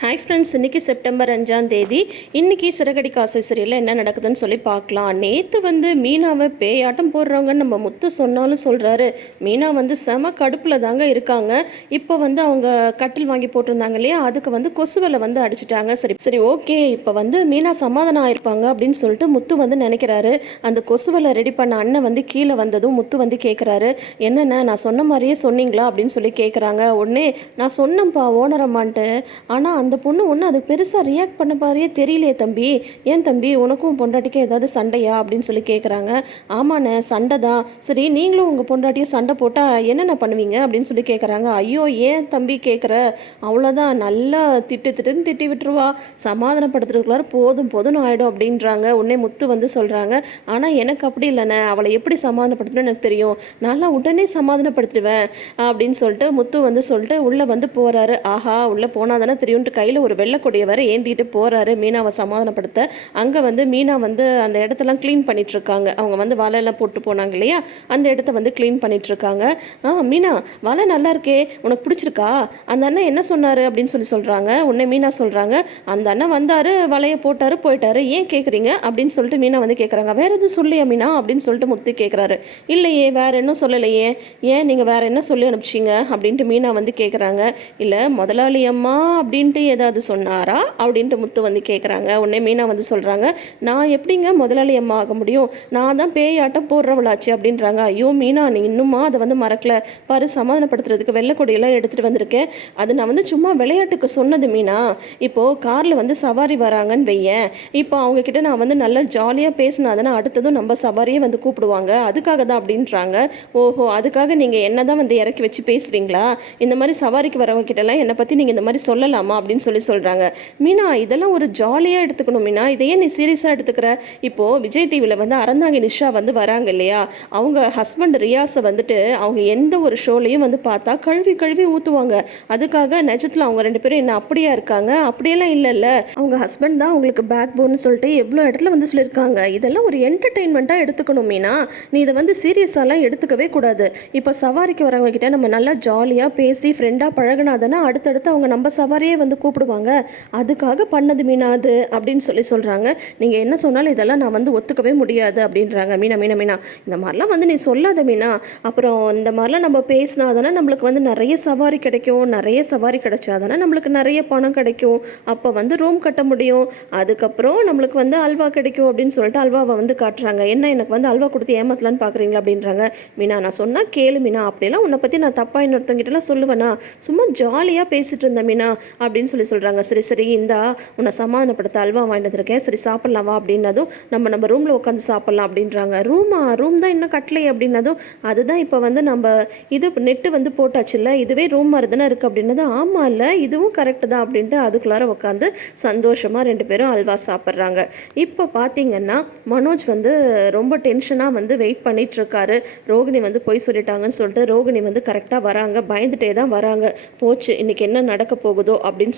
Hi friends இன்றைக்கி September அஞ்சாம் தேதி. இன்றைக்கி சிறகடி காசை சரியில் என்ன நடக்குதுன்னு சொல்லி பார்க்கலாம். நேற்று வந்து மீனாவை பேயாட்டம் போடுறவங்கன்னு நம்ம முத்து சொன்னாலும் சொல்கிறாரு மீனா வந்து செம கடுப்பில் தாங்க இருக்காங்க. இப்போ வந்து அவங்க கட்டில் வாங்கி போட்டிருந்தாங்க இல்லையா? அதுக்கு வந்து கொசுவலை வந்து அடிச்சிட்டாங்க. சரி சரி ஓகே. இப்போ வந்து மீனா சமாதானம் ஆயிருப்பாங்க அப்படின்னு சொல்லிட்டு முத்து வந்து நினைக்கிறாரு. அந்த கொசுவலை ரெடி பண்ண அண்ணன் வந்து கீழே வந்ததும் முத்து வந்து கேட்குறாரு என்னென்ன நான் சொன்ன மாதிரியே சொன்னீங்களா? அப்படின்னு சொல்லி கேட்குறாங்க உடனே நான் சொன்னேன்ப்பா ஓனரம்மான்ட்டு ஆனால் அந்த பொண்ணு ஒன்று அது பெருசாக ரியாக்ட் பண்ண பாரியே தெரியலையே தம்பி. ஏன் தம்பி? உனக்கும் பொண்டாட்டிக்கும் ஏதாவது சண்டையா? அப்படின்னு சொல்லி கேட்குறாங்க ஆமாண்ணே சண்டை தான். சரி நீங்களும் உங்கள் பொண்டாட்டியும் சண்டை போட்டால் என்னென்ன பண்ணுவீங்க? அப்படின்னு சொல்லி கேட்குறாங்க ஐயோ ஏன் தம்பி கேட்குற அவ்வளோதான் நல்லா திட்டு திட்டுன்னு திட்டி விட்டுருவா. சமாதானப்படுத்துறதுக்குள்ளார போதும் போதும்னு ஆகிடும் அப்படின்றாங்க. உடனே முத்து வந்து சொல்கிறாங்க ஆனால் எனக்கு அப்படி இல்லைண்ணே. அவளை எப்படி சமாதானப்படுத்தணும்னு எனக்கு தெரியும். நல்லா உடனே சமாதானப்படுத்திடுவேன் அப்படின்னு சொல்லிட்டு முத்து வந்து சொல்லிட்டு உள்ளே வந்து போகிறாரு ஆஹா உள்ளே போனால் தானே தெரியும்ட்டு கையில் ஒரு வெள்ளக்கொடியை வர ஏந்திட்டு போகிறாரு மீனாவை சமாதானப்படுத்த. அங்கே வந்து மீனா வந்து அந்த இடத்தெல்லாம் க்ளீன் பண்ணிகிட்ருக்காங்க அவங்க வந்து வலையெல்லாம் போட்டு போனாங்க இல்லையா? அந்த இடத்த வந்து க்ளீன் பண்ணிகிட்ருக்காங்க ஆ மீனா வலை நல்லா இருக்கே. உனக்கு பிடிச்சிருக்கா? அந்த அண்ணன் என்ன சொன்னார் அப்படின்னு சொல்லி சொல்கிறாங்க உன்னை மீனா சொல்கிறாங்க அந்த அண்ணன் வந்தார் வலையை போட்டார் போயிட்டாரு. ஏன் கேட்குறீங்க அப்படின்னு சொல்லிட்டு மீனா வந்து கேட்குறாங்க வேற எதுவும் சொல்லியா மீனா? அப்படின்னு சொல்லிட்டு முத்து கேட்குறாரு இல்லையே வேறு என்ன சொல்லலையே? ஏன் நீங்கள் வேறு என்ன சொல்லி அனுப்பிச்சிங்க? அப்படின்ட்டு மீனா வந்து கேட்குறாங்க இல்லை முதலாளி அம்மா அப்படின்ட்டு ஏதாவது சொன்னாரா? அப்படின்ட்டு முத்து வந்து கேட்குறாங்க உடனே மீனா வந்து சொல்கிறாங்க நான் எப்படிங்க முதலாளி அம்மா ஆக முடியும்? நான் தான் பேயாட்டம் போடுறவளாச்சு அப்படின்றாங்க. ஐயோ மீனா நீ இன்னுமா அதை வந்து மறக்கல? பாரு சமாதானப்படுத்துறதுக்கு வெள்ளைக்கொடியெல்லாம் எடுத்துகிட்டு வந்திருக்கேன். அது நான் வந்து சும்மா விளையாட்டுக்கு சொன்னது மீனா. இப்போது காரில் வந்து சவாரி வராங்கன்னு வையேன். இப்போ அவங்கக்கிட்ட நான் வந்து நல்லா ஜாலியாக பேசினா தானே அடுத்ததும் நம்ம சவாரியே வந்து கூப்பிடுவாங்க. அதுக்காக தான் அப்படின்றாங்க. ஓஹோ அதுக்காக நீங்கள் என்ன தான் வந்து இறக்கி வச்சு பேசுவீங்களா இந்த மாதிரி சவாரிக்கு வரவங்க கிட்டலாம் என்னை பற்றி நீங்கள் இந்த மாதிரி சொல்லலாமா? அப்படின்னு சொல்லி சொல்கிறாங்க மீனா இதெல்லாம் ஒரு ஜாலியாக எடுத்துக்கணும் மீனா. இதையே நீ சீரியஸாக எடுத்துக்கிற? இப்போது விஜய் டிவியில் வந்து அறந்தாங்கி நிஷா வந்து வராங்க இல்லையா? அவங்க ஹஸ்பண்ட் ரியாஸை வந்துட்டு அவங்க எந்த ஒரு ஷோலையும் வந்து பார்த்தா கழுவி கழுவி ஊற்றுவாங்க அதுக்காக நிஜத்தில் அவங்க ரெண்டு பேரும் என்ன அப்படியா இருக்காங்க? அப்படியெல்லாம் இல்லைல்ல. அவங்க ஹஸ்பண்ட் தான் அவங்களுக்கு பேக் போன்னு சொல்லிட்டு எவ்வளோ இடத்துல வந்து சொல்லியிருக்காங்க. இதெல்லாம் ஒரு என்டர்டெயின்மெண்ட்டாக எடுத்துக்கணும் மீனா. நீ இதை வந்து சீரியஸாலாம் எடுத்துக்கவே கூடாது. இப்போ சவாரிக்கு வரவங்க கிட்ட நம்ம நல்லா ஜாலியாக பேசி ஃப்ரெண்டாக பழகினா தானே அடுத்தடுத்து அவங்க நம்ம சவாரியே வந்து கூப்பிடுவாங்க. அதுக்காக பண்ணது மீனா அது அப்படின்னு சொல்லி சொல்கிறாங்க நீங்கள் என்ன சொன்னாலும் இதெல்லாம் நான் வந்து ஒத்துக்கவே முடியாது அப்படின்றாங்க. மீனா மீனா மீனா இந்த மாதிரிலாம் வந்து நீ சொல்லாத மீனா. அப்புறம் இந்த மாதிரிலாம் நம்ம பேசினா தானே நம்மளுக்கு வந்து நிறைய சவாரி கிடைக்கும். நிறைய சவாரி கிடைச்சா தானே நம்மளுக்கு நிறைய பணம் கிடைக்கும். அப்போ வந்து ரூம் கட்ட முடியும். அதுக்கப்புறம் நம்மளுக்கு வந்து அல்வா கிடைக்கும் அப்படின்னு சொல்லிட்டு அல்வாவை வந்து காட்டுறாங்க. என்ன எனக்கு வந்து அல்வா கொடுத்து ஏமாத்தலான்னு பார்க்குறீங்களா அப்படின்றாங்க. மீனா நான் சொன்னால் கேளு மீனா. அப்படிலாம் உன்னை பற்றி நான் தப்பாக இன்னொருத்தங்கிட்டலாம் சொல்லுவேனா. சும்மா ஜாலியாக பேசிகிட்டு இருந்தேன் மீனா அப்படின்னு சொல்லி சொல்கிறாங்க சரி சரி இந்தா உன்னை சமாதானப்படுத்த அல்வா வாங்கிட்டு இருக்கேன் சரி சாப்பிட்லாம் வா அப்படின்னதும் நம்ம நம்ம ரூமில் உட்காந்து சாப்பிட்லாம் அப்படின்றாங்க. ரூமா ரூம் தான் இன்னும் கட்டலை அப்படின்னதும் அதுதான் இப்போ வந்து நம்ம இது நெட்டு வந்து போட்டாச்சுல்ல இதுவே ரூம் மாதிரி தானே இருக்குது அப்படின்னது ஆமாம் இல்லை இதுவும் கரெக்டு தான் அப்படின்ட்டு அதுக்குள்ளார உட்காந்து சந்தோஷமாக ரெண்டு பேரும் அல்வா சாப்பிட்றாங்க. இப்போ பார்த்தீங்கன்னா மனோஜ் வந்து ரொம்ப டென்ஷனாக வந்து வெயிட் பண்ணிகிட்ருக்காரு ரோகிணி வந்து போய் சொல்லிட்டாங்கன்னு சொல்லிட்டு ரோகிணி வந்து கரெக்டாக வராங்க. பயந்துட்டே தான் வராங்க. போச்சு இன்றைக்கி என்ன நடக்க போகுதோ அப்படின்னு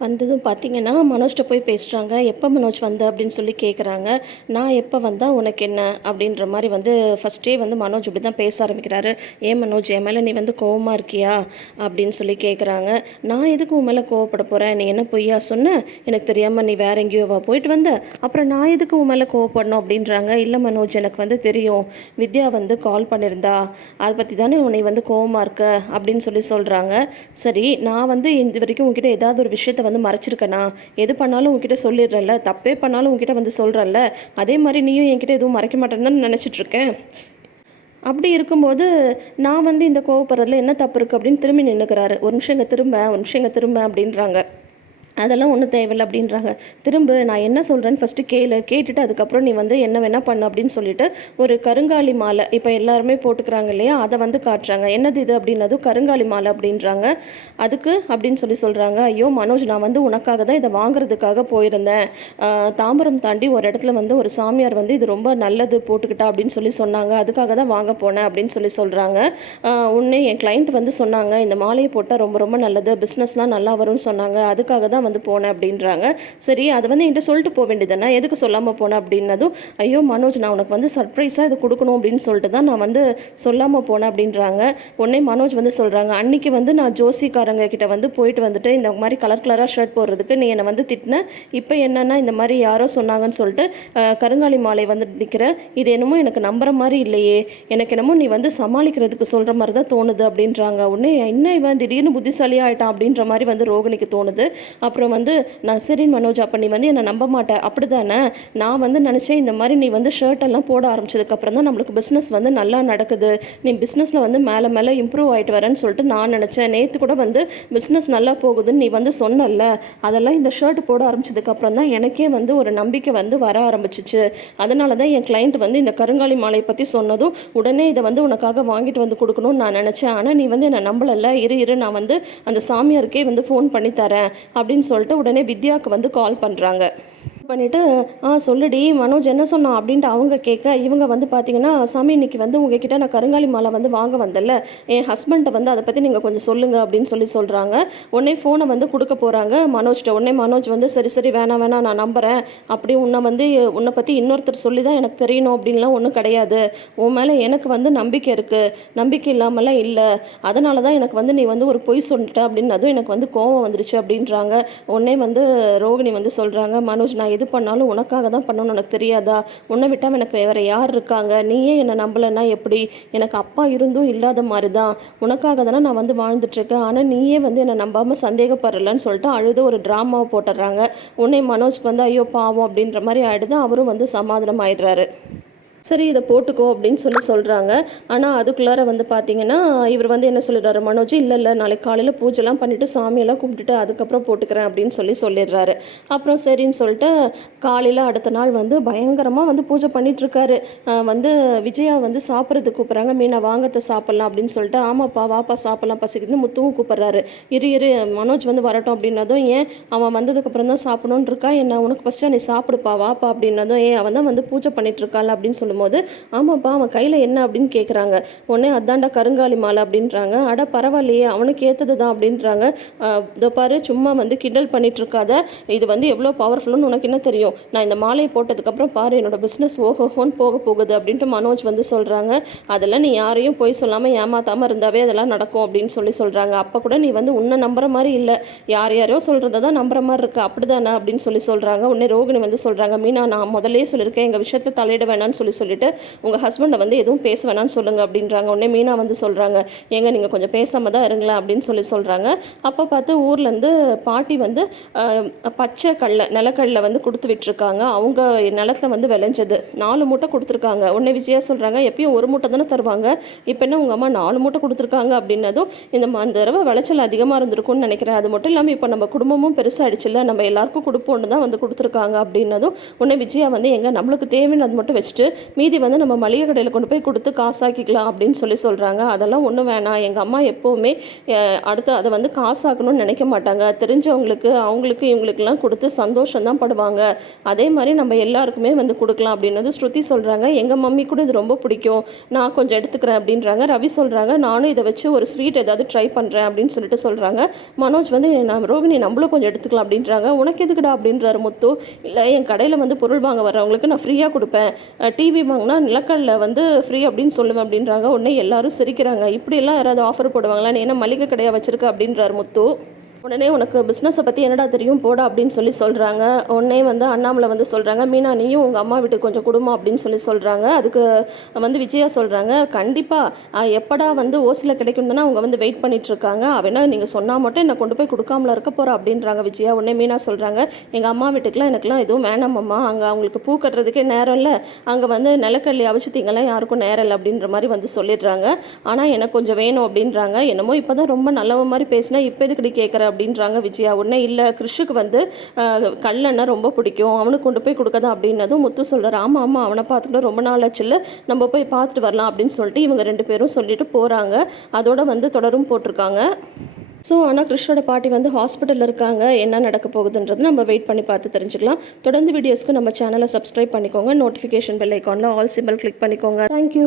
வந்ததும் பார்த்தீங்கன்னா மனோஜ்கிட்ட போய் பேசுகிறாங்க எப்போ மனோஜ் வந்த அப்படின்னு சொல்லி கேட்குறாங்க நான் எப்போ வந்தால் உனக்கு என்ன? அப்படின்ற மாதிரி வந்து ஃபஸ்ட்டே வந்து மனோஜ் இப்படி தான் பேச ஆரம்பிக்கிறாரு. ஏன் மனோஜ் என் மேலே நீ வந்து கோவமாக இருக்கியா? அப்படின்னு சொல்லி கேட்குறாங்க நான் எதுக்கு உன் மேலே கோவப்பட போகிறேன் நீ என்ன பொய்யா சொன்ன? எனக்கு தெரியாமல் நீ வேற எங்கேயோவா போயிட்டு வந்த. அப்புறம் நான் எதுக்கு உன் மேலே கோவப்படணும்? அப்படின்றாங்க. இல்லை மனோஜ் எனக்கு வந்து தெரியும். வித்யா வந்து கால் பண்ணியிருந்தா அதை பற்றி தானே உன்னை வந்து கோவமாக இருக்க? அப்படின்னு சொல்லி சொல்கிறாங்க சரி நான் வந்து இது வரைக்கும் உங்ககிட்ட ஏதாவது ஒரு விஷயத்தை வந்து மறைச்சிருக்கேனா? எது பண்ணாலும் உங்ககிட்ட சொல்லிடுறேன்ல. தப்பே பண்ணாலும் உங்ககிட்ட வந்து சொல்கிறேன்ல அதே மாதிரி நீயும் என்கிட்ட எதுவும் மறைக்க மாட்டேன்னு தான் அப்படி இருக்கும்போது நான் வந்து இந்த கோவப்படுறதுல என்ன தப்பு இருக்குது அப்படின்னு திரும்பி நின்றுக்கிறாரு ஒரு நிமிஷம் இங்கே திரும்ப ஒரு நிமிஷம் இங்கே திரும்ப அப்படின்றாங்க. அதெல்லாம் ஒன்றும் தேவையில்லை அப்படின்றாங்க. திரும்ப நான் என்ன சொல்கிறேன்னு ஃபஸ்ட்டு கேளு கேட்டுட்டு அதுக்கப்புறம் நீ வந்து என்ன வேணால் பண்ணு அப்படின்னு சொல்லிட்டு ஒரு கருங்காலி மாலை இப்போ எல்லாருமே போட்டுக்கிறாங்க இல்லையா? அதை வந்து காட்டுறாங்க. என்னது இது அப்படின்னதும் கருங்காலி மாலை அப்படின்றாங்க. அதுக்கு அப்படின்னு சொல்லி சொல்கிறாங்க ஐயோ மனோஜ் நான் வந்து உனக்காக தான் இதை வாங்குறதுக்காக போயிருந்தேன். தாம்பரம் தாண்டி ஒரு இடத்துல வந்து ஒரு சாமியார் வந்து இது ரொம்ப நல்லது போட்டுக்கிட்டா அப்படின்னு சொல்லி சொன்னாங்க. அதுக்காக தான் வாங்க போனேன் அப்படின்னு சொல்லி சொல்கிறாங்க உன்னே என் கிளைண்ட் வந்து சொன்னாங்க இந்த மாலையை போட்டால் ரொம்ப ரொம்ப நல்லது. பிஸ்னஸ்லாம் நல்லா வரும்னு சொன்னாங்க. அதுக்காக தான் தான் வந்து போனேன் அப்படின்றாங்க. சரி அதை வந்து என்கிட்ட சொல்லிட்டு போக வேண்டியதானே எதுக்கு சொல்லாமல் போனேன் அப்படின்னதும் ஐயோ மனோஜ் நான் உனக்கு வந்து சர்ப்ரைஸாக இது கொடுக்கணும் அப்படின்னு சொல்லிட்டு தான் நான் வந்து சொல்லாமல் போனேன் அப்படின்றாங்க. உடனே மனோஜ் வந்து சொல்கிறாங்க அன்னைக்கு வந்து நான் ஜோசிக்காரங்க கிட்ட வந்து போயிட்டு வந்துட்டு இந்த மாதிரி கலர் கலராக ஷர்ட் போடுறதுக்கு நீ என்னை வந்து திட்டின. இப்போ என்னென்னா இந்த மாதிரி யாரோ சொன்னாங்கன்னு சொல்லிட்டு கருங்காலி மாலை வந்து நிற்கிற இது என்னமோ எனக்கு நம்புற மாதிரி இல்லையே. எனக்கு என்னமோ நீ வந்து சமாளிக்கிறதுக்கு சொல்கிற மாதிரி தான் தோணுது அப்படின்றாங்க. உடனே என்ன இவன்? திடீர்னு புத்திசாலியாக ஆயிட்டான் அப்படின்ற மாதிரி வந்து ரோகிணிக்கு தோணுது. அப்போ அப்புறம் வந்து நான் சரி மனோஜ் அப்போ நீ வந்து என்னை நம்ப மாட்டேன் அப்படி தானே நான் வந்து நினச்சேன் இந்த மாதிரி நீ வந்து ஷர்ட் எல்லாம் போட ஆரம்பிச்சதுக்கப்புறம் தான் நம்மளுக்கு பிஸ்னஸ் வந்து நல்லா நடக்குது. நீ பிஸ்னஸில் வந்து மேலே மேலே இம்ப்ரூவ் ஆகிட்டு வரேன்னு சொல்லிட்டு நான் நினச்சேன். நேற்று கூட வந்து பிஸ்னஸ் நல்லா போகுதுன்னு நீ வந்து சொன்னல அதெல்லாம் இந்த ஷர்ட் போட ஆரம்பிச்சதுக்கப்புறம் தான் எனக்கே வந்து ஒரு நம்பிக்கை வந்து வர ஆரம்பிச்சிச்சு. அதனால தான் என் கிளைண்ட் வந்து இந்த கருங்காலி மாலையை பற்றி சொன்னதும் உடனே இதை வந்து உனக்காக வாங்கிட்டு வந்து கொடுக்கணும்னு நான் நினச்சேன். ஆனால் நீ வந்து என்னை நம்பலை இரு இரு நான் வந்து அந்த சாமியாருக்கே வந்து ஃபோன் பண்ணி தரேன். அப்படின்னு சொல்லிட்டு உடனே வித்யாவுக்கு வந்து கால் பண்ணுறாங்க பண்ணிவிட்டு ஆ சொல்லுடி மனோஜ் என்ன சொன்னான்? அப்படின்ட்டு அவங்க கேட்க இவங்க வந்து பார்த்தீங்கன்னா சாமி இன்னைக்கு வந்து உங்ககிட்ட நான் கருங்காலி மாலை வந்து வாங்க வந்தல என் ஹஸ்பண்ட்டை வந்து அதை பற்றி நீங்கள் கொஞ்சம் சொல்லுங்கள் அப்படின்னு சொல்லி சொல்கிறாங்க உடனே ஃபோனை வந்து கொடுக்க போகிறாங்க மனோஜ்கிட்ட உடனே மனோஜ் வந்து சரி சரி வேணாம் வேணாம் நான் நம்புகிறேன் அப்படி உன்னை வந்து உன்னை பற்றி இன்னொருத்தர் சொல்லி தான் எனக்கு தெரியணும் அப்படின்லாம் ஒன்றும் கிடையாது. உன் மேலே எனக்கு வந்து நம்பிக்கை இருக்குது நம்பிக்கை இல்லாமலாம் இல்லை. அதனால தான் எனக்கு வந்து நீ வந்து ஒரு பொய் சொல்லிட்ட அப்படின்னு அதுவும் எனக்கு வந்து கோவம் வந்துருச்சு அப்படின்றாங்க. உடனே வந்து ரோகிணி வந்து சொல்கிறாங்க மனோஜ் நான் எது பண்ணாலும் உனக்காக தான் பண்ணணும்னு உனக்கு தெரியாதா? உன்னை விட்டால் எனக்கு வேறு யார் இருக்காங்க? நீயே என்னை நம்பலைன்னா எப்படி? எனக்கு அப்பா இருந்தும் இல்லாத மாதிரி தான் உனக்காக தானே நான் வந்து வாழ்ந்துட்டுருக்கேன். ஆனால் நீயே வந்து என்னை நம்பாமல் சந்தேகப்படலன்னு சொல்லிட்டு அழுது ஒரு ட்ராமாவை போட்டுடுறாங்க. உன்னை மனோஜ்க்கு வந்து ஐயோ பாவம் அப்படின்ற மாதிரி ஆகிடுது அவரும் வந்து சமாதானம் ஆயிடுறாரு சரி இதை போட்டுக்கோ அப்படின்னு சொல்லி சொல்கிறாங்க ஆனால் அதுக்குள்ளார வந்து பார்த்தீங்கன்னா இவர் வந்து என்ன சொல்லிடுறாரு மனோஜ் இல்லை இல்லை நாளைக்கு காலையில் பூஜைலாம் பண்ணிவிட்டு சாமியெல்லாம் கும்பிட்டுட்டு அதுக்கப்புறம் போட்டுக்கிறேன் அப்படின்னு சொல்லி சொல்லிடுறாரு. அப்புறம் சரின்னு சொல்லிட்டு காலையில் அடுத்த நாள் வந்து பயங்கரமாக வந்து பூஜை பண்ணிகிட்ருக்காரு வந்து விஜயா வந்து சாப்பிட்றதுக்கு கூப்பிட்றாங்க. மீனை வாங்கத்தை சாப்பிட்லாம் அப்படின்னு சொல்லிட்டு ஆமாப்பா வாப்பா சாப்பிட்லாம் பசிக்குதுன்னு முத்துவும் கூப்பிட்றாரு. இரு இரு மனோஜ் வந்து வரட்டும் அப்படின்னதும் ஏன் அவன் வந்ததுக்கப்புறம் தான் சாப்பிடணுன்னு இருக்கா? என்ன உனக்கு ஃபஸ்ட்டு நீ சாப்பிடுப்பா வாப்பா அப்படின்னதும் ஏன் அவன் தான் வந்து பூஜை பண்ணிகிட்ருக்காள் அப்படின்னு அப்படின்னு போது ஆமாப்பா அவன் கையில் என்ன அப்படின்னு கேட்குறாங்க உடனே அதாண்டா கருங்காலி மாலை அப்படின்றாங்க. அட பரவாயில்லையே அவனுக்கு ஏற்றது தான் அப்படின்றாங்க இதோ பாரு சும்மா வந்து கிண்டல் பண்ணிட்டு இருக்காத இது வந்து எவ்வளோ பவர்ஃபுல்லுன்னு உனக்கு என்ன தெரியும்? நான் இந்த மாலையை போட்டதுக்கப்புறம் பாரு என்னோட பிஸ்னஸ் ஓஹோஹோன்னு போக போகுது அப்படின்ட்டு மனோஜ் வந்து சொல்கிறாங்க அதெல்லாம் நீ யாரையும் போய் சொல்லாமல் ஏமாத்தாமல் இருந்தாவே அதெல்லாம் நடக்கும் அப்படின்னு சொல்லி சொல்கிறாங்க அப்போ கூட நீ வந்து உன்னை நம்புற மாதிரி இல்லை. யார் யாரோ சொல்கிறத தான் நம்புற மாதிரி இருக்கு. அப்படிதானே? அப்படின்னு சொல்லி சொல்கிறாங்க உடனே ரோகிணி வந்து சொல்கிறாங்க மீனா நான் முதலே சொல்லியிருக்கேன். எங்கள் விஷயத்தில் தலையிட வேணாம்னு சொல்லி சொல்லிட்டு உங்கள் ஹஸ்பண்டை வந்து எதுவும் பேச வேணாம்னு சொல்லுங்கள் அப்படின்றாங்க. உடனே மீனா வந்து சொல்கிறாங்க ஏங்க நீங்கள் கொஞ்சம் பேசாமல் தான் இருங்களேன் அப்படின்னு சொல்லி சொல்கிறாங்க அப்போ பார்த்து ஊர்லேருந்து பாட்டி வந்து பச்சை கடலை நிலக்கடலை வந்து கொடுத்து விட்டுருக்காங்க. அவங்க நிலத்துல வந்து விளைஞ்சது. நாலு மூட்டை கொடுத்துருக்காங்க. உடனே விஜயா சொல்கிறாங்க எப்பயும் ஒரு மூட்டை தானே தருவாங்க. இப்போ என்ன உங்கள் அம்மா நாலு மூட்டை கொடுத்துருக்காங்க அப்படின்னதும் இந்த அந்த தடவை விளைச்சல் அதிகமாக இருந்திருக்கும்னு நினைக்கிறேன். அது மட்டும் இல்லாமல் இப்போ நம்ம குடும்பமும் பெருசாகிடுச்சுல்ல நம்ம எல்லாருக்கும் கொடுப்போன்னு தான் வந்து கொடுத்துருக்காங்க அப்படின்னதும் உடனே விஜயா வந்து எங்கே நம்மளுக்கு தேவையானது மட்டும் வச்சுட்டு மீதி வந்து நம்ம மளிகை கடையில் கொண்டு போய் கொடுத்து காசாக்கிக்கலாம் அப்படின்னு சொல்லி சொல்கிறாங்க அதெல்லாம் ஒன்றும் வேணாம். எங்கள் அம்மா எப்போவுமே அடுத்து அதை வந்து காசாக்கணும்னு நினைக்க மாட்டாங்க. தெரிஞ்சவங்களுக்கு அவங்களுக்கு இவங்களுக்கெல்லாம் கொடுத்து சந்தோஷம் தான் படுவாங்க. அதே மாதிரி நம்ம எல்லாருக்குமே வந்து கொடுக்கலாம் அப்படின்னது ஸ்ருதி சொல்கிறாங்க எங்கள் மம்மி கூட இது ரொம்ப பிடிக்கும். நான் கொஞ்சம் எடுத்துக்கிறேன் அப்படின்றாங்க. ரவி சொல்கிறாங்க நானும் இதை வச்சு ஒரு ஸ்வீட் ஏதாவது ட்ரை பண்ணுறேன் அப்படின்னு சொல்லிட்டு சொல்கிறாங்க மனோஜ் வந்து நான் ரோகிணி நம்மளும் கொஞ்சம் எடுத்துக்கலாம் அப்படின்றாங்க. உனக்கு எதுக்குடா? அப்படின்றாரு முத்து. இல்லை என் கடையில் வந்து பொருள் வாங்க வர்றவங்களுக்கு நான் ஃப்ரீயாக கொடுப்பேன். டிவி வாங்கினா நிலக்கல்ல வந்து ஃப்ரீ அப்படின்னு சொல்லுவேன் அப்படின்றாங்க. உடனே எல்லாரும் சிரிக்கிறாங்க. இப்படியெல்லாம் யாராவது ஆஃபர் போடுவாங்களா? ஏன்னா மளிகை கடையாக வச்சுருக்க அப்படின்றார் முத்து. உடனே உனக்கு பிஸ்னஸை பற்றி என்னடா தெரியும்? போடா அப்படின்னு சொல்லி சொல்கிறாங்க உடனே வந்து அண்ணாமலை வந்து சொல்கிறாங்க மீனா நீயும் உங்கள் அம்மா வீட்டுக்கு கொஞ்சம் குடும்பம் அப்படின்னு சொல்லி சொல்கிறாங்க அதுக்கு வந்து விஜயா சொல்கிறாங்க கண்டிப்பாக எப்படா வந்து ஓசியில் கிடைக்கும்னு அவங்க வந்து வெயிட் பண்ணிகிட்ருக்காங்க அவனால் அவனா நீங்கள் சொன்னால் மட்டும் என்னை கொண்டு போய் கொடுக்காமல இருக்க போகிறா அப்படின்றாங்க விஜயா. உடனே மீனா சொல்கிறாங்க எங்கள் அம்மா வீட்டுக்குலாம் எனக்குலாம் எதுவும் வேணாம் அம்மா. அங்கே அவங்களுக்கு பூ கட்டுறதுக்கே நேரம் இல்லை. அங்கே வந்து நிலக்கல்லி அவிச்சுத்தீங்கலாம் யாருக்கும் நேரம் இல்லை அப்படின்ற மாதிரி வந்து சொல்லிடுறாங்க. ஆனால் எனக்கு கொஞ்சம் வேணும் அப்படின்றாங்க. என்னமோ இப்போ தான் ரொம்ப நல்லவ மாதிரி பேசினா. இப்போ எதுக்கடி கேட்குற அப்படின்றாங்க விஜயா. உடனே இல்லை கிருஷுக்கு வந்து ஆஹ், கல்லெண்ணெய் ரொம்ப பிடிக்கும். அவனுக்கு கொண்டு போய் கொடுக்கதான். அப்படின்னதும் முத்து சொல்கிறார் ஆமாம் ஆமாம் அவனை பார்த்துட்டு ரொம்ப நாள் ஆச்சுல்ல நம்ம போய் பார்த்துட்டு வரலாம். அப்படின்னு சொல்லிட்டு இவங்க ரெண்டு பேரும் சொல்லிட்டு போகிறாங்க அதோட வந்து தொடரும் போட்டிருக்காங்க. ஸோ ஆனால் கிருஷ்ணோட பாட்டி வந்து ஹாஸ்பிட்டலில் இருக்காங்க. என்ன நடக்க போகுதுன்றது நம்ம வெயிட் பண்ணி பார்த்து தெரிஞ்சுக்கலாம். தொடர்ந்து வீடியோஸ்க்கு நம்ம சேனலை சப்ஸ்கிரைப் பண்ணிக்கோங்க. நோட்டிஃபிகேஷன் பெல் ஐக்கானில் ஆல் சிம்பிள் கிளிக் பண்ணிக்கோங்க. Thank you